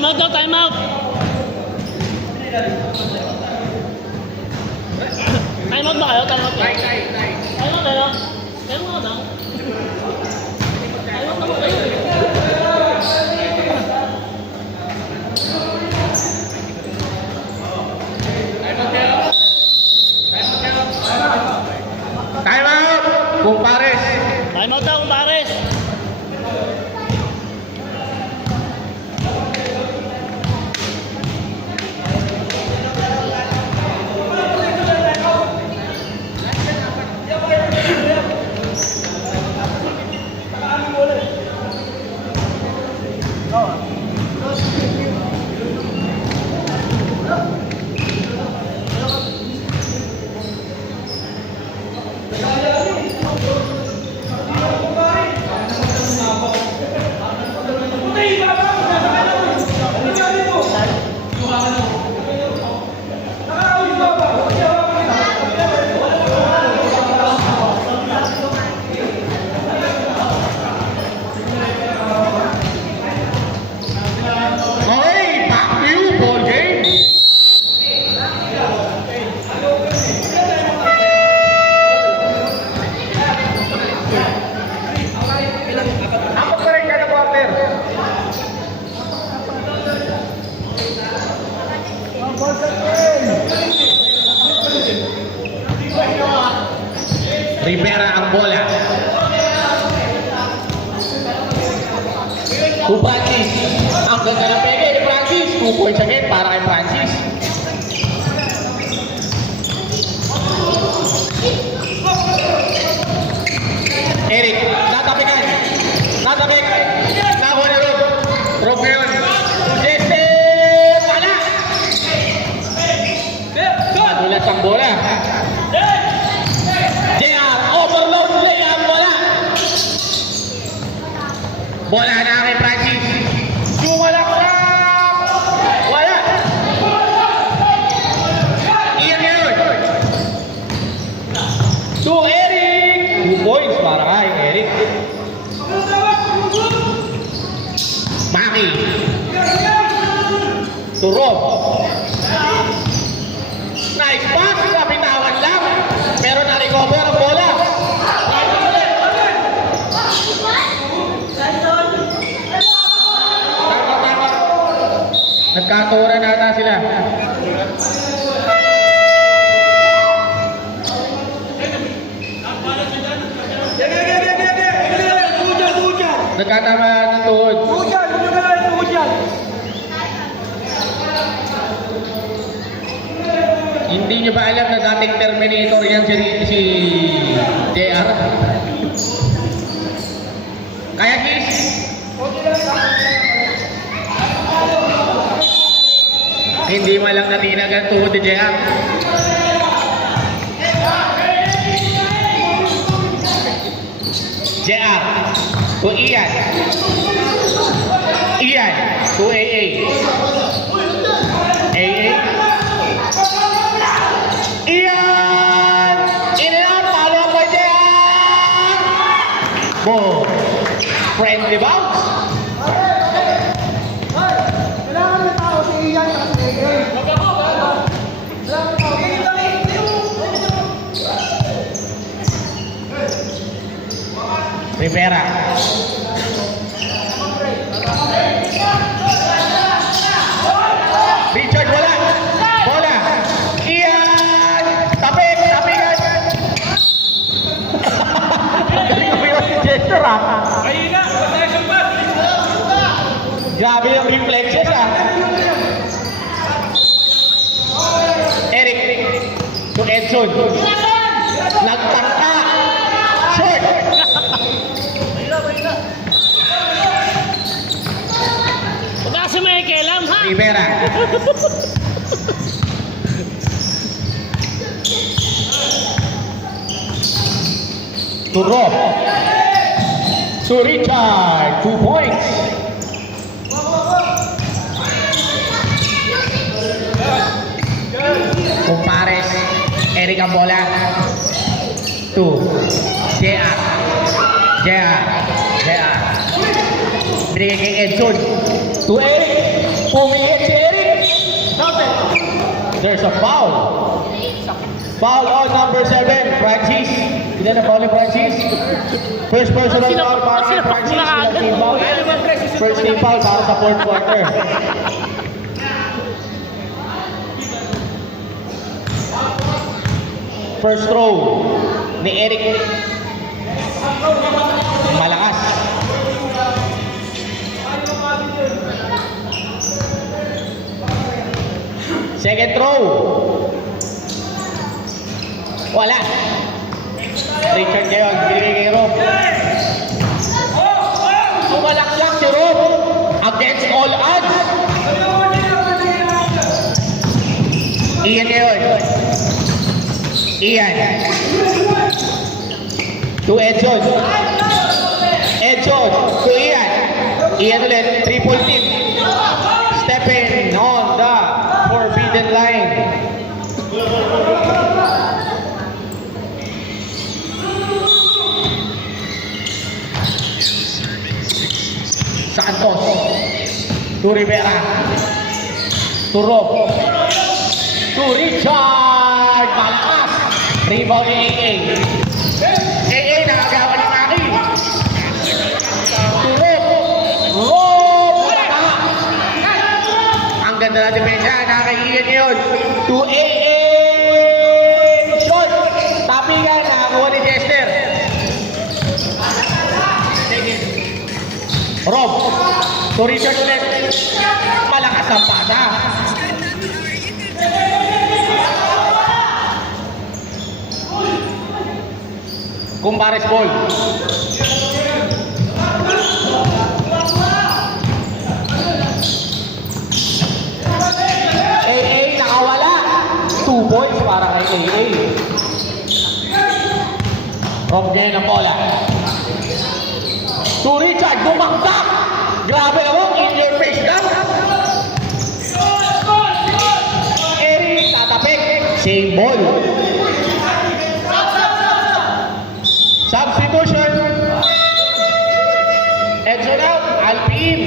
Time out daw, time out. Time out ba kayo? Time out ba? Time out kayo? Time out daw. Time out naman kayo eh. Time out! Kumpares! Time out daw, kumpares. Okay, back to you, ball game. Ako pa rin kada quarter. Rivera ang bola. To Francis. Ang ganda ng pege ni Francis. 2 points again para kay Francis. Eric, natapikan. Natapik. Nakuha ni Rob. Rob ngayon. Jesse! Wala! Madulas ang bola. JR, overload. JR, wala. Bola na kay Francis. Sumalaksak! Wala! Iyan ngayon. To Eric. 2 points para kay Eric. Maki. To Rob. Nice pass. Kapitawan lang. Pero na-recover ang bola. Tama. Nagkakura na ata sila. Nagkatama ng tuhod. Hindi nyo ba alam na dating Terminator yan si JR? Kaya sis? Hindi mo lang natinag ang tuhod ni JR. JR to Ian. Ian to AA. AA. Ian! In and out, follow up by JR! Boom! Friendly bounce. Rivera. Richard wala. Bola. Ian! Tapikan! Galing mo yung gesture ah. Grabe yung reflexes ah. Eric. To Edson. Nagtangka. Short. Huwag kasi may kailam ha. Rivera. To Rob. To Richard. 2 points. Kumpares. Eric ang bola. To JR. Binigay kay Edson. To Eric. Pumihit si Eric. There's a foul. Foul on number 7, Francis. Ilan na foul ni Francis? First personal foul para kay Francis. Ilang team foul? First team foul para sa fourth quarter. First throw ni Eric. Malakas. Second throw. Wala. Richard ngayon, binigay kay Rob. Sumalaksak si Rob against all odds. Ian ngayon. Ian. To Edson. Edson to Ian. Ian ulit, triple team. Stepping on the forbidden line. Santos to Rivera to Rob to Richard. Malakas. Rebound ni AA. AA nakagawa ng Aki. To Rob. Rob. Wala na. Ang ganda na depensa. Nakakaiiyan ngayon. To AA. Shot. Tapingan. Nakakuha ni Chester. Rob. To Richard ulit. Malakas ang pasa. Kumpares ball. AA nakawala. 2 points para kay AA. Rob ngayon ang bola. To Richard, dumakdak. Grabe naman, in your face lang. Eric, tatapik. Same ball. Substitution. Edson out, Alpin.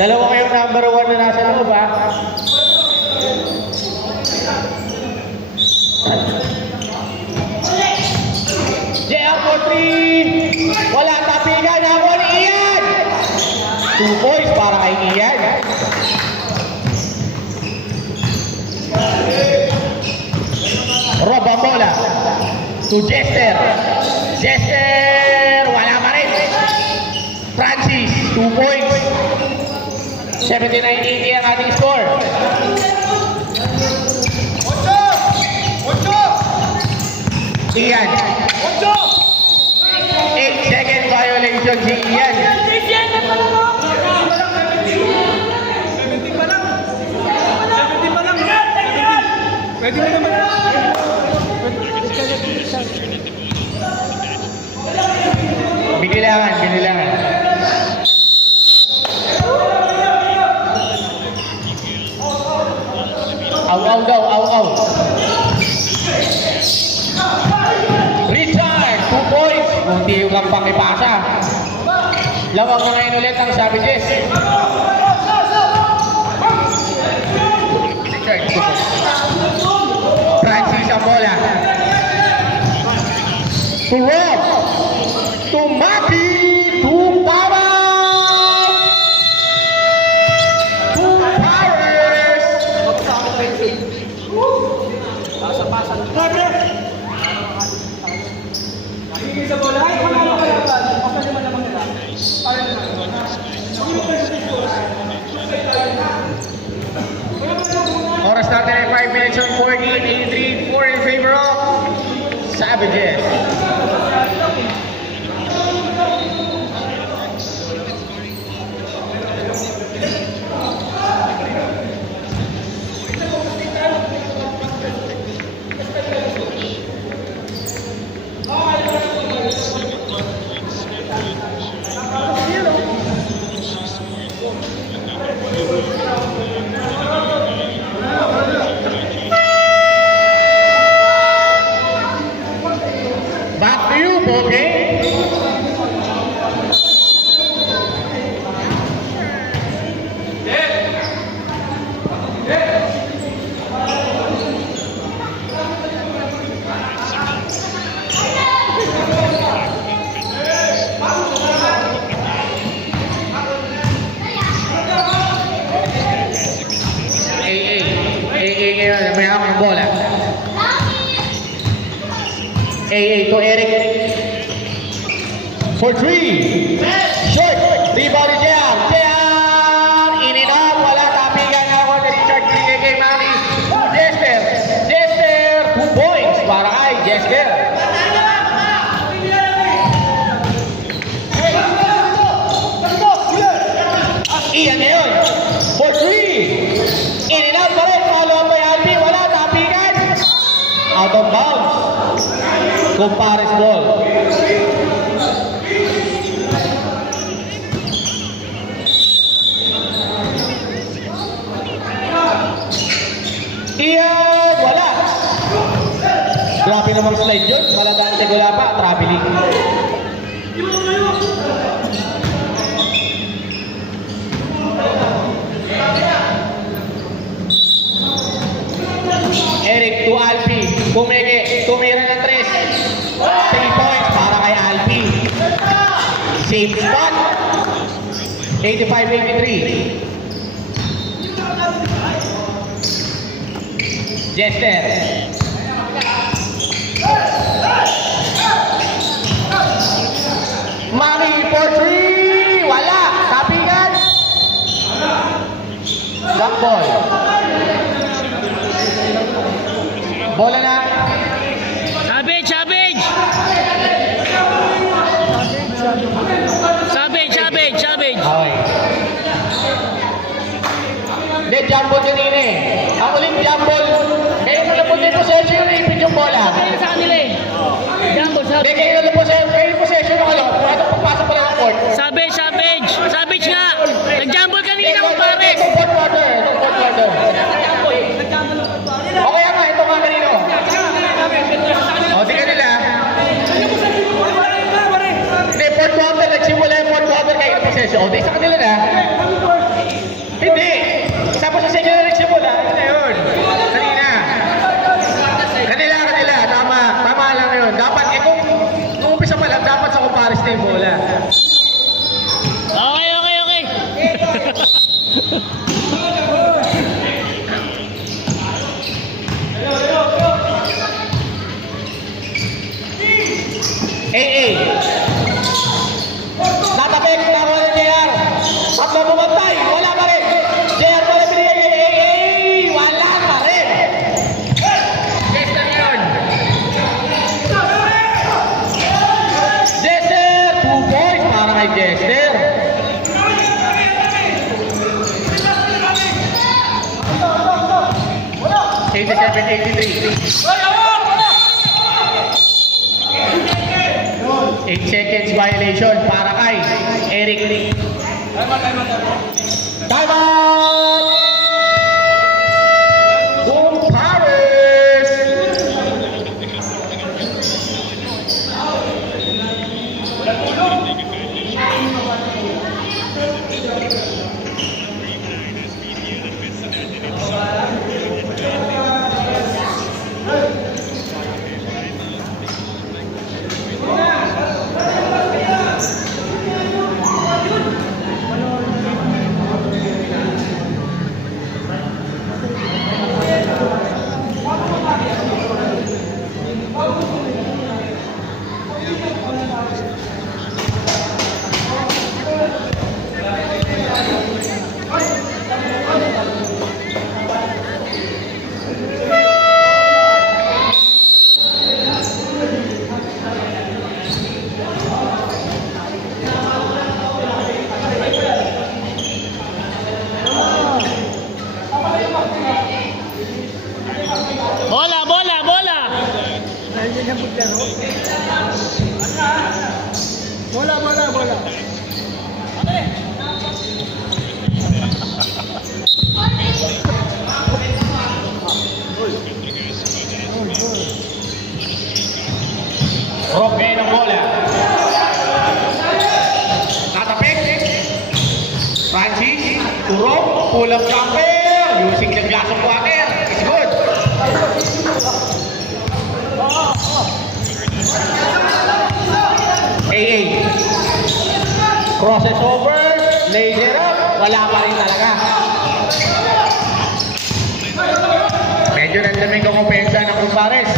Dalawa kayong number 1 na nasa loob, ha? JL for 3. Wala tapigan. Ako ni Ian. 2 points para kay Ian. Rob ang bola. To Jester. Jester. Wala pa rin. Francis. 2 points. 79-80 ang ating score. 8 Ian. 8-second violation si Ian. Pwede mo naman. Binilangan, binilangan. Aw daw, aw. Richard, 2 points. Kunti yung lampang ipasa. Lawag na ngayon ulit ang Savages. Richard, 2 points. Francis ang bola. To Rob. To Maki. To Paras. To Paris. Pasa-pasa. Higigil sa bola. Ay, wala na kalaban. Pasa naman naman nila. Oras natin ay 5 minutes and 48, 83, 4 in favor of Savages. AA to Eric. For 3. Short. Rebound ni JR. JR. In and out. Wala tapigan ako ni Richard J.K. Manny. Jester. Jester. 2 points para kay Jester. Iyan ngayon. For 3. In and out pa rin. Follow up by Alpi. Wala tapigan. Out of bounds. Compares ball. Iyan, wala. Grabe namang slide yun. Malagang tegula pa, traveling. Eric to Alpi. Kumeke, tumira ng 3. 3 points para kay Alpi. Same spot. 85-83. Jester. Manny for 3. Wala. Tapigan. Jump ball. Bola na. Savage, Savage! Savage, Savage, Savage! Okay. Hindi, jump ball kanina eh. Ang uling jump ball. Kayo mo na po din possession yung ipin yung bola. Sabi sa kanila eh. Jumbo, Hindi, Savage. kayo na possession yung ano. Ano pagpasok pa lang ang court. Savage, Savage! Savage nga! Nag-jumble kanina mo pare! Itong fourth quarter. Itong fourth quarter. Okay nga, ito nga kanino. O, di kanila. Hindi, fourth quarter. Nagsimula yung fourth quarter kayo ng possession. O, di sa kanila na. Hindi. Tapos sa inyo na nagsimula. Ito na yun. Kanina. Kanila. Tama. Tama lang yun. Dapat, kung umpisa pa lang, dapat sa compares na yung bola. Okay. AA. Natapik. Nakuha ng JR. Tatlo bumantay. Wala pa rin. JR pa rin binigay kay AA. Wala pa rin. Jester yun. Jester. 2 points para kay Jester. Eighty-seven, 83. 8 seconds violation para kay Eric. Time out! Compares! Bola. Roque ng bola. Tatapik. Francis. Turok. Pull up jumper. Using the glass of water. It's good. AA. Crosses over. Lays it up. Wala pa rin talaga. Medyo nandamin kong opensa ng Compares.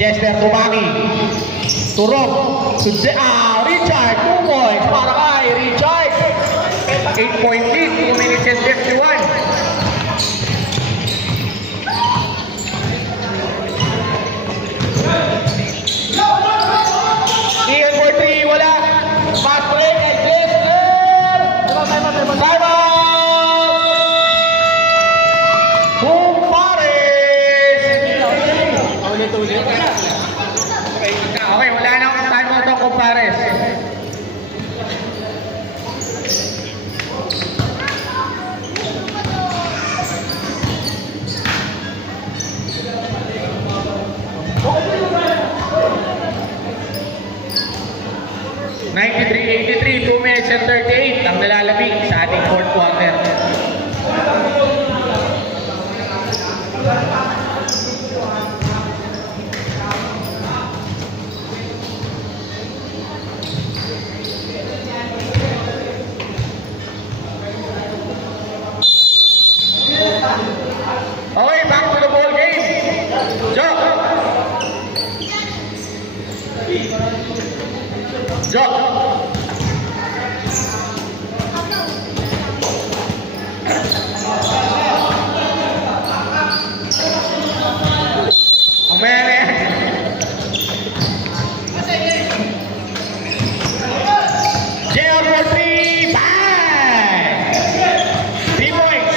Jester Tumaki. Turok. Richard, 2 points para kay Richard. 8-point lead, 2 minutes and 51. Ian for 3, wala. Fast break and Jester. Time out! Kumpares! Ulit-ulit. Okay, wala na akong time out ng Kumpares. (93-83), 2 minutes and 38 ang nalalabing sa ating fourth quarter. Okay, back to the ball game. Joe. Umere. JR for 3. Bang! 3 points.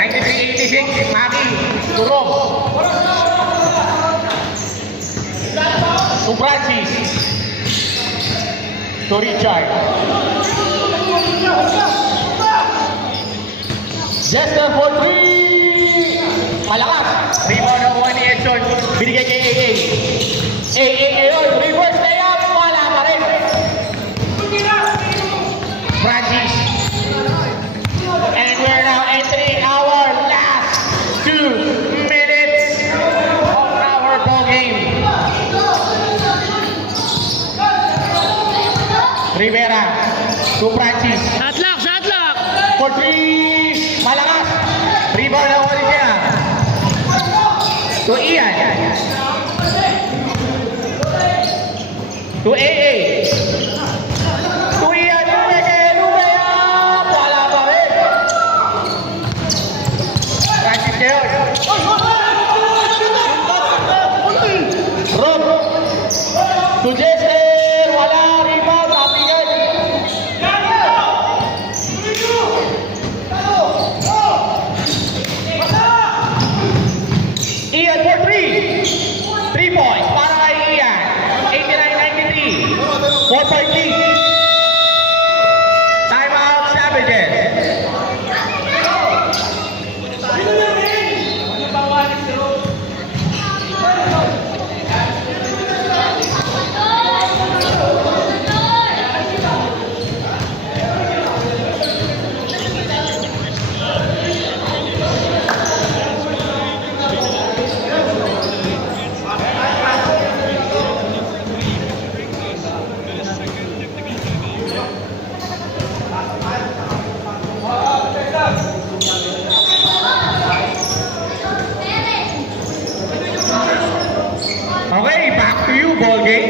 93-86. Maki. Turong. To Francis. To Richard. Jester for 3. Malakas. Rebound na kuha ni Edson. Binigay kay AA. AA, reverse layup. Wala pa rin. Francis. And we're now entering our last 2 minutes of our ball game. Rivera to Francis. Shot lock. For 3. Malakas. Rebound na ulit niya. To Ian. To AA. To Ian. Lumaya. Wala pa rin. Francis ngayon. Rob. To Jester. Wala. Rebound. Napigan. Ian for 3. 3 points para kay Ian. 89-93. 4-point lead. Time out, Savages. Okay, back to you, ball game.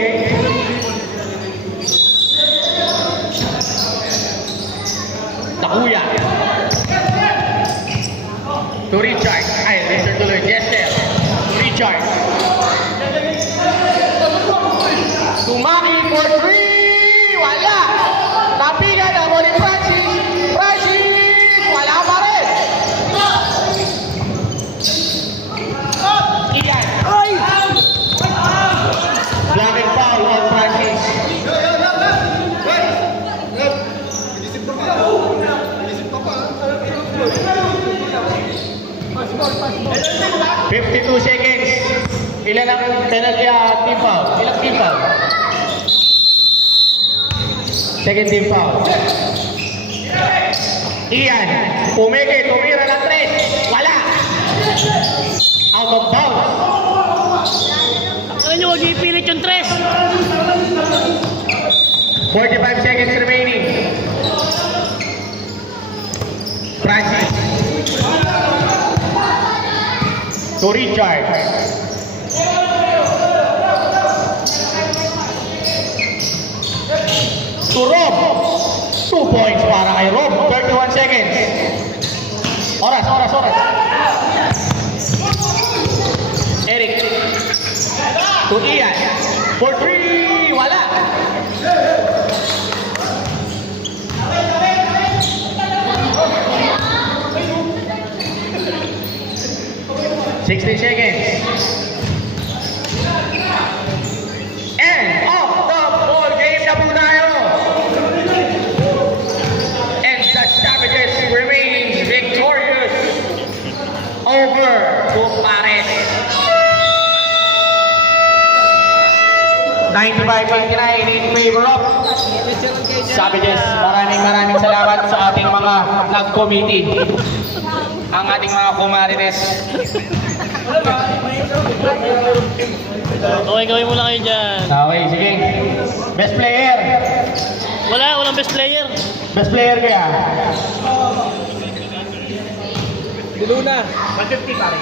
Takuya. To Richard. Ay, Richard tuloy. Jester. To Richard. Tumaki for 3. Wala. Napigan ang ni Francis. Francis. Wala pa rin. Ian. Blocking foul on Francis. 52 seconds. Ilan ang penalty team foul? Ilang team foul? Second team foul. Ian, pumeke, tumira ng 3. Wala. Out of bounds. Ano nyo, huwag ipilit yung 3. 45 seconds remaining. Francis. to Richard. To Rob. 2 points para kay Rob. 31 seconds. Oras. Eric. To Ian. For 3. Wala. $60 seconds. And off the ball game na po tayo. And the Savages remain victorious over Bucharest. 95-89 in favor of Savages. Maraming salamat sa ating mga nag-committee. Ang ating mga kumarites. Okay, gawin mo lang kayo dyan. Okay, sige. Best player. Walang best player. Best player kaya. Luna. 150 pare.